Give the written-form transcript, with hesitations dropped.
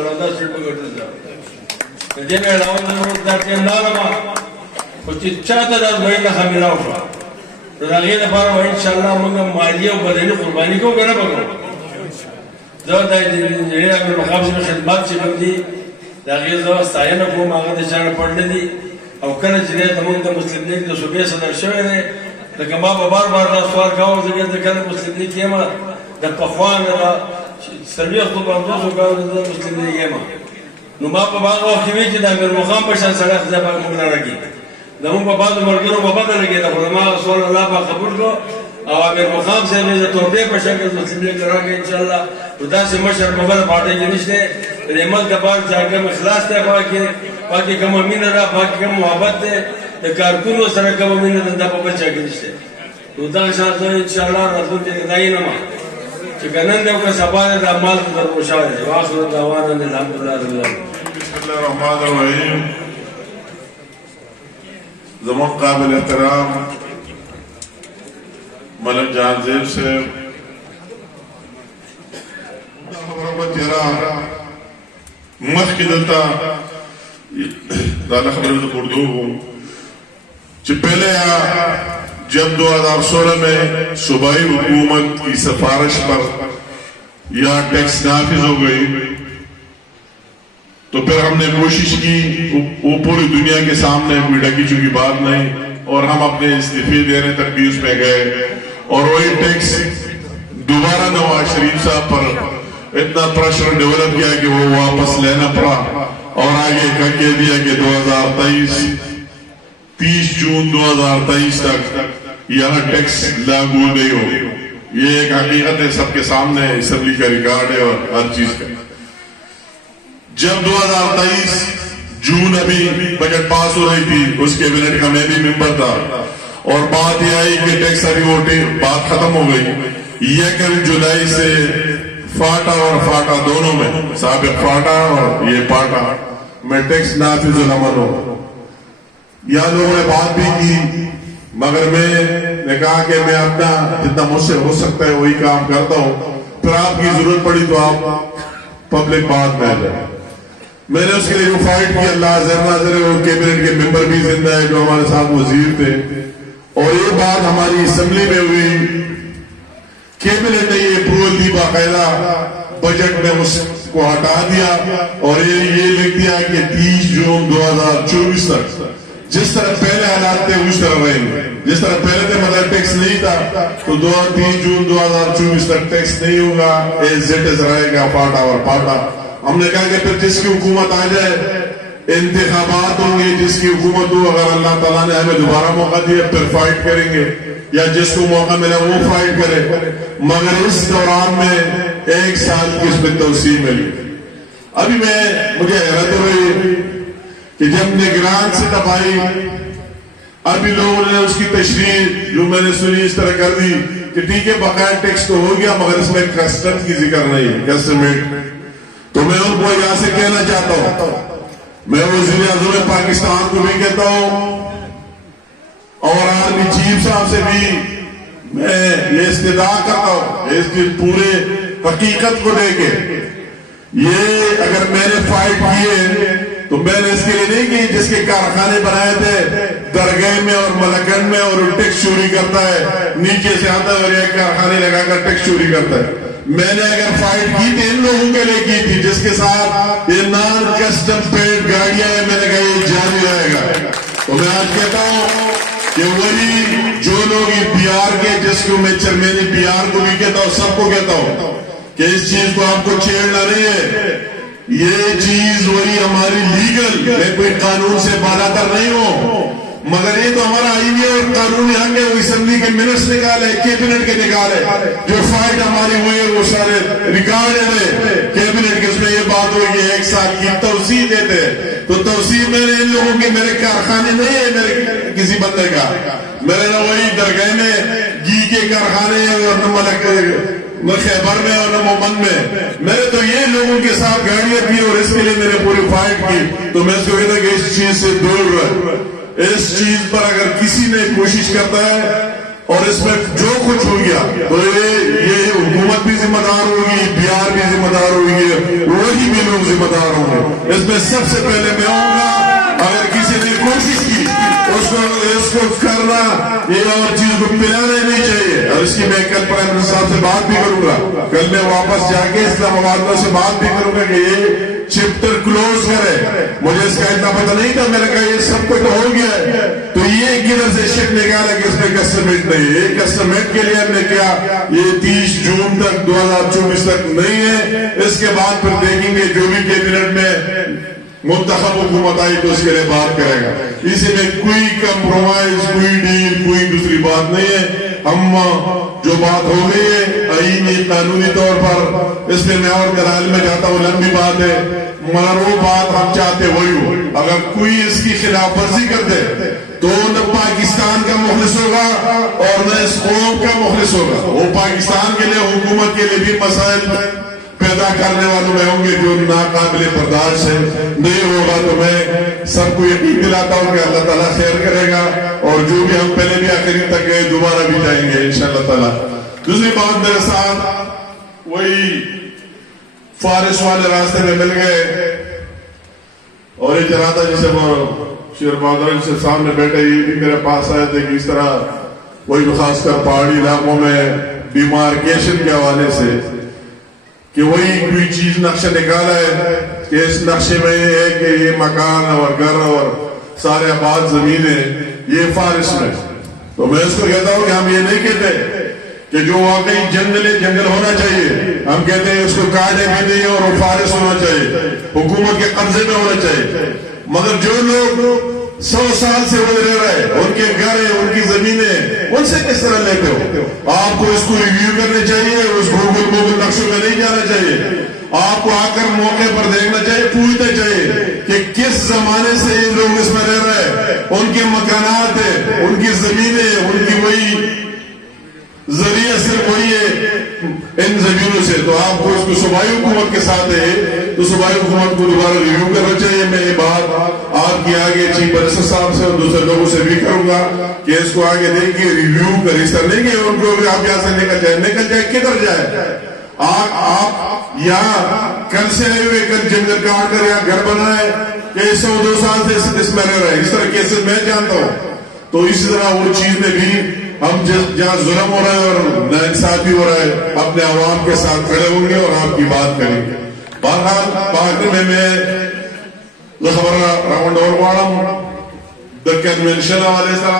انشاءاللہ the set بگرد جا دین اعلاون نمرود دا تیم نالما خوچی چاہتا دا بھئی لخا ملاو شا رغیر پارا و انشاءاللہ منگا مالیہ و بدنی قربانی کو گنا بگو زود دا جنہی امیر مقابض میں خدمات چکم دی داغیر زود استعینہ کو ماغت چانا پڑھنے دی او کل جنہی تمنگ دا مسلم لیگ دا صوبیہ صدر شوئے رہے لیکن ما بار بار دا سوال کاؤ زگر دا کل مسلم لیگ کیما دا پخوان دا سرویہ خطب اندوسو کاؤ دا مسلم لیگ کیما نو ما بار وقتی چی دا امیر مقام پشان سڑک دا پاک مگنا رکی دا مون بعد مرگرو بابا لگے دا خدما رسول اللہ پاک قبول کو او امیر مقام سے میں توبے پر شکل مسلم لیگ کرا کے انشاءاللہ خدا سے مشر مبر پاٹے جنشتے ریمت کا بعد جا کے اخلاص تے باقی کم امین را باقی کم محبت تے کارکون و سر کم امین دا بابا چا کے نشتے خدا شاہ انشاءاللہ رسول تے دائی نما چکنن دے کا سبان دا مال در مشاہد واخر دعوانا الحمدللہ رب العالمین بسم اللہ الرحمن الرحیم زمان قابل احترام ملک جان زیب سے محمد جرا مخ کی دلتا دانا خبر اردو ہوں چھ پہلے جب 2016 میں صوبائی حکومت کی سفارش پر یا ٹیکس نافذ ہو گئی تو پھر ہم نے کوشش کی وہ پوری دنیا کے سامنے کوئی ڈکی چکی بات نہیں اور ہم اپنے استعفے دینے تک بھی اس میں گئے اور وہی ٹیکس دوبارہ نواز شریف صاحب پر اتنا پریشر ڈیولپ کیا کہ وہ واپس لینا پڑا اور آگے کہہ دیا کہ 30 جون 2023 تک یہاں ٹیکس لاگو نہیں ہو. یہ ایک حقیقت ہے سب کے سامنے اسمبلی کا ریکارڈ ہے اور ہر چیز کا. جب 2023 جون ابھی بجٹ پاس ہو رہی تھی اس کیبنٹ کا میں بھی ممبر تھا اور بات یہ آئی کہ ٹیکس ریوٹنگ بات ختم ہو گئی. 1 جولائی سے فاٹا اور فاٹا دونوں میں سابق فاٹا اور یہ پاٹا میں ٹیکس نافذ العمل ہو. یہاں لوگوں نے بات بھی کی مگر میں نے کہا کہ میں اپنا جتنا مجھ سے ہو سکتا ہے وہی کام کرتا ہوں. پھر آپ کی ضرورت پڑی تو آپ پبلک بات میں جائیں. میں نے اس کے لیے فائٹ کی. اللہ حاضر ناظر ہے اور کیبنٹ کے ممبر بھی زندہ ہے جو ہمارے ساتھ وزیر تھے اور یہ بات ہماری اسمبلی میں ہوئی. کیبنٹ نے یہ اپروول دی باقاعدہ بجٹ میں اس کو ہٹا دیا اور یہ لکھ دیا کہ 30 جون 2024 تک جس طرح پہلے حالات تھے اس طرح رہیں گے. جس طرح پہلے تھے مگر ٹیکس نہیں تھا تو 30 جون 2024 تک ٹیکس نہیں ہوگا. ایز اٹ از رہے گا پاٹا اور پاٹا. ہم نے کہا کہ پھر جس کی حکومت آ جائے انتخابات ہوں گے جس کی حکومت ہو اگر اللہ تعالیٰ نے ہمیں دوبارہ موقع دیا پھر فائٹ کریں گے یا جس کو موقع ملا وہ فائٹ کرے. مگر اس دوران میں 1 سال کی اس میں توسیع ملی. ابھی مجھے حیرت ہوئی کہ جب نگران سے دبائی ابھی لوگوں نے اس کی تشریح جو میں نے سنی اس طرح کر دی کہ ٹھیک ہے بقایا ٹیکس تو ہو گیا مگر اس میں کسٹم کی ذکر نہیں کسٹمیٹ. تو میں ان کو یہاں سے کہنا چاہتا ہوں میں وزیر اعظم پاکستان کو بھی کہتا ہوں اور آرمی چیف صاحب سے بھی میں یہ استدعا کرتا ہوں اس کی پورے حقیقت کو دے کے یہ اگر میں نے فائٹ کیے تو میں نے اس کے لیے نہیں کی جس کے کارخانے بنائے تھے درگاہ میں اور ملکن میں اور ٹیکس چوری کرتا ہے نیچے سے آتا ہے اور ایک کارخانے لگا کر ٹیکس چوری کرتا ہے. میں نے اگر فائٹ کی تھی ان لوگوں کے لیے کی تھی جس کے ساتھ یہ نان کسٹم پیڈ گاڑیاں ہیں. میں نے کہا یہ جاری رہے گا. تو میں آج کہتا ہوں کہ وہی جو لوگ بہار کے جس کو میں چرمینی بہار کو بھی کہتا ہوں سب کو کہتا ہوں کہ اس چیز کو آپ کو چھیڑنا نہیں ہے. یہ چیز وہی ہماری لیگل میں کوئی قانون سے بالا تر نہیں ہوں مگر یہ تو ہمارا آئین اور قانون یہاں کے وہ اسمبلی کے منٹس نکالے کیبنٹ کے نکالے جو فائٹ ہماری ہوئی ہے وہ سارے ریکارڈ ہے کیبنٹ کے اس میں یہ بات ہوئی کہ 1 سال کی توسیع دیتے تو توسیع میں نے ان لوگوں کے میرے کارخانے نہیں ہے میرے کسی بندے کا میرے نہ وہی درگاہ میں گھی کے کارخانے اور نہ ملک نہ خیبر میں اور نہ مومن میں میرے تو یہ لوگوں کے ساتھ گاڑیاں تھی اور اس کے لیے میں نے پوری فائٹ کی. تو میں اس کو کہتا کہ اس چیز سے دور رہے. اس چیز پر اگر کسی نے کوشش کرتا ہے اور اس میں جو کچھ ہو گیا تو یہ حکومت بھی ذمہ دار ہوگی, بہار بھی ذمہ دار ہوگی, وہی بھی لوگ ذمہ دار ہوں گے. اس میں سب سے پہلے میں ہوں گا. اگر کسی نے کوشش کی اس کو کرنا یہ اور چیز کو پلانا نہیں چاہیے. اور اس کی میں کل پرائم منسٹر صاحب سے بات بھی کروں گا. کل میں واپس جا کے اسلام آباد سے بات بھی کروں گا کہ یہ چپٹر کلوز کرے. مجھے اس کا اتنا پتہ نہیں تھا, میں نے کہا یہ سب کچھ تو ہو گیا ہے, تو یہ کدھر سے شک نکالا کہ اس میں کسٹمیٹ نہیں ہے. کسٹمیٹ کے لیے ہم نے کیا یہ 30 جون تک 2024 تک نہیں ہے. اس کے بعد پھر دیکھیں گے جو بھی کیبنٹ میں منتخب حکومت آئی تو اس کے لیے بات کرے گا. اسی میں کوئی کمپرومائز, کوئی ڈیل, کوئی دوسری بات نہیں ہے. ہم جو بات ہو گئی ہے آئینی قانونی طور پر, اس میں میں اور دلائل میں جاتا ہوں, لمبی بات ہے, مگر وہ بات ہم چاہتے وہی ہو. اگر کوئی اس کی خلاف ورزی کر دے تو نہ پاکستان کا مخلص ہوگا اور نہ اس قوم کا مخلص ہوگا. وہ پاکستان کے لیے, حکومت کے لیے بھی مسائل پیدا کرنے والوں میں ہوں گے جو ناقابل برداشت ہے. نہیں ہوگا تو میں سب کو یقین دلاتا ہوں کہ اللہ تعالیٰ خیر کرے گا, اور جو بھی ہم پہلے بھی آخری تک گئے دوبارہ بھی جائیں گے انشاءاللہ تعالیٰ. دوسری بات, میرے ساتھ وہی فارس والے راستے میں مل گئے, اور یہ چلاتا جسے وہ شیر بہادر سے سامنے بیٹھے, یہ بھی میرے پاس آئے تھے کہ اس طرح وہی خاص کر پہاڑی علاقوں میں ڈیمارکیشن کے حوالے سے کہ وہی کوئی چیز نقشہ نکالا ہے کہ اس نقشے میں یہ ہے کہ یہ مکان اور گھر اور سارے آباد زمینیں یہ فارس میں. تو میں اس کو کہتا ہوں کہ ہم یہ نہیں کہتے کہ جو واقعی جنگل ہے جنگل ہونا چاہیے. ہم کہتے ہیں اس کو قاعدے بھی نہیں اور وہ فارس ہونا چاہیے, حکومت کے قبضے میں ہونا چاہیے. مگر جو لوگ 100 سال سے وہ رہ رہے, ان کے گھر ہیں, ان کی زمینیں, ان سے کس طرح لیتے ہو؟ آپ کو اس کو ریویو کرنے چاہیے, اس گوگل نقشوں میں نہیں جانا چاہیے. آپ کو آ کر موقع پر دیکھنا چاہیے, پوچھنا چاہیے کہ کس زمانے سے یہ لوگ اس میں رہ رہے ہیں, ان کے مکانات ہیں, ان کی زمینیں, ان کی وہی ذریعہ صرف وہی ہے ان زمینوں سے. تو آپ کو اس کو صوبائی حکومت کے ساتھ ہے تو صوبائی حکومت کو دوبارہ ریویو کرنا چاہیے. میں یہ بات آپ کی آگے چیف منسٹر صاحب سے اور دوسرے لوگوں سے بھی کروں گا کہ اس کو آگے دیکھیں, ریویو کر, اس طرح نہیں کہ ان کو آپ یہاں سے نکل جائے کدھر جائے. آپ یہاں کل سے آئے ہوئے کل جنگل کاٹ کر یہاں گھر بنائے کہ 100-2 سال سے اس میں رہ رہے ہیں, اس طرح کیسے میں جانتا ہوں. تو اسی طرح وہ چیز میں بھی ہم جہاں ظلم ہو رہا ہے اور ناانصافی ہو رہا ہے اپنے عوام کے ساتھ کھڑے ہوں گے اور آپ کی بات کریں گے. بہرحال میں خبر راؤنڈ اور دکن میں انشاءاللہ علیہ السلام